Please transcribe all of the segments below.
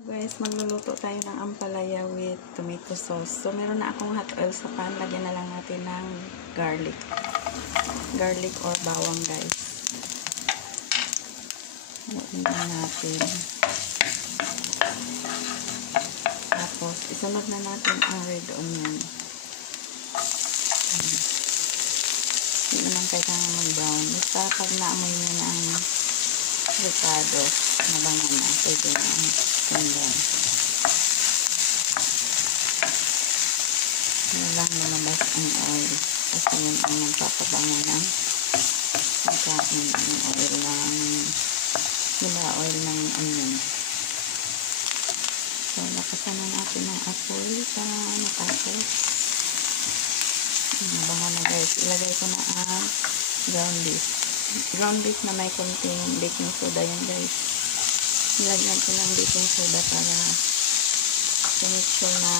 Guys, magluluto tayo ng ampalaya with tomato sauce. So, meron na akong hot oil sa pan. Lagyan na lang natin ng garlic. Garlic or bawang, guys. Haluin na natin. Tapos, isunod na natin ang red onion. Hindi naman kailangan mag-brown. Basta pag naamoy nyo na ang ricado, nabango na. Pwede na ang tingnan. Lang lumabas ang oil kasi yun ang nagpapabango ng kain, ang oil ng oil ng onion. So lakasan na natin ang apoy para matapos. Nabango na guys, ilagay ko na ang ground beef na may konting baking soda yun guys. Ilagyan ko ng baking soda para make sure na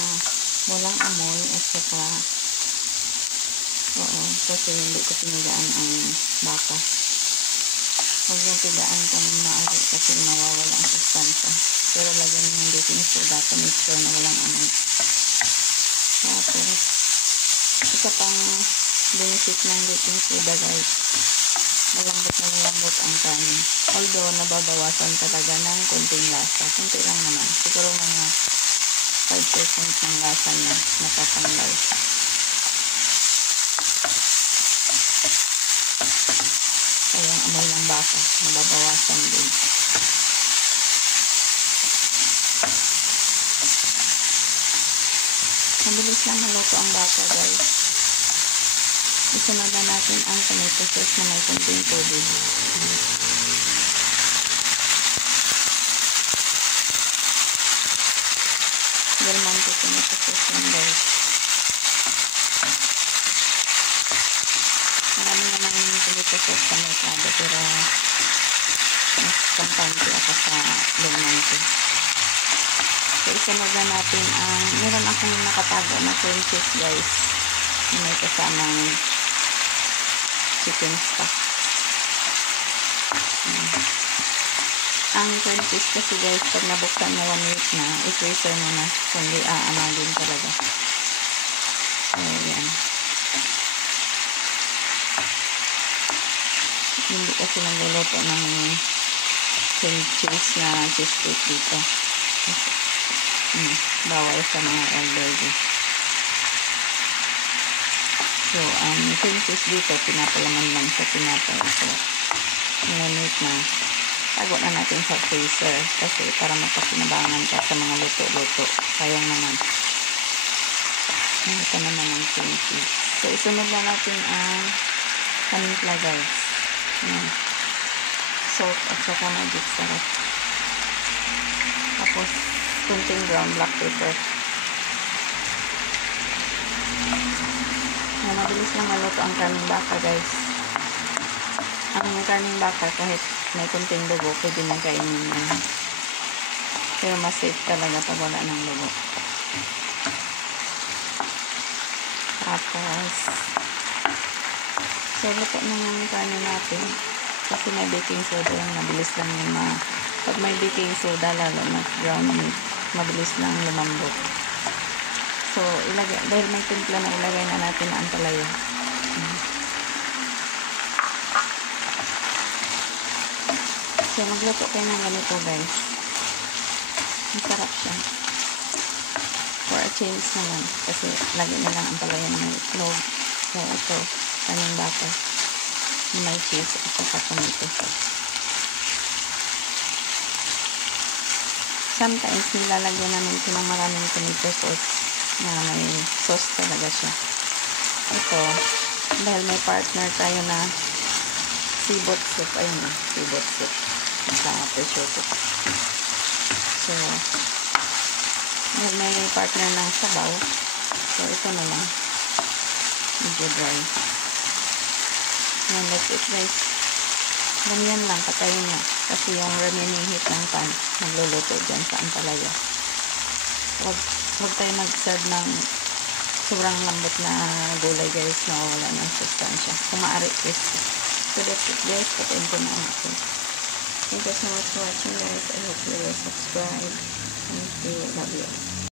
walang amoy at saka kasi hindi ko pinigaan ang baka. Huwag yung pigaan kung maaari kasi mawawala ang sustansya. Pero lagyan yung baking soda to make sure na walang amoy. Tapos isa pang benefit ng baking soda guys, malambot ang kanin. Although nababawasan talaga ng konting lasa, konti lang naman, siguro mga 5% ng lasa niya natatanggal. Kaya ang amoy ng baka nababawasan din. Mabilis lang haluto ang baka guys. Isunod na natin ang tomato sauce na may konting tubig. Delmonte tomato sauce yan guys. Marami naman yung tomato sauce sa merkado pero mas kampante ako sa Delmonte. So isunod na natin ang meron akong nakatago na cream cheese guys na may kasamang chicken stock. Ang cream cheese kasi guys, pag nabuksan mo 1 week na, i-freezer mo na. Kundi aamagin talaga. So, yan. Hindi kasi nagluluto ng cream cheese na cheesecake dito. Bawal sa mga elderly. So, ang cream cheese dito, pinapalaman lang sa tinapay. So, minute na. Tago na natin sa freezer kasi para makapinabangan ka sa mga luto-luto. Sayang naman. Ito naman ang cream cheese. So, isunod na natin ang panimpla guys. Salt at saka magic sarap. Tapos, kunting ground black pepper. Mabilis lang maluto ang karning baka guys. Ang karning baka kahit may kunting dugo, pwede nang kainin yan. Pero mas safe talaga pag wala ng dugo. Tapos, so luto na yung karne natin. Kasi may baking soda yung mabilis lang yun pag may baking soda, lalo na ground meat, mabilis lang lumambot. So, dahil may timpla na, ilagay na natin ang ampalaya. So, magluto kayo ng ganito guys. Masarap siya. For a change naman. Kasi lagi na lang ampalaya na may itlog. So, ito, kanyang baka. May cheese at saka tomato sauce. Sometimes, nilalagyan namin ito ng maraming tomato sauce na may sauce talaga siya. Ito, dahil may partner tayo na sibot soup. Ayun na, sibot soup. Sa pressure cook. So, dahil may partner ng sabaw. So, ito na lang. Medyo dry. And that's it guys. Ganyan lang, patayin na. Kasi yung remaining heat ng pan, magluluto dyan sa ampalaya. Huwag tayo mag-serve ng sobrang lambot na gulay guys na wala ng sustansya. Kung maaari crispy. So that's it guys. Patayin ko na ang apoy. Thank you so much for watching guys. I hope you will subscribe. Thank you. Love you.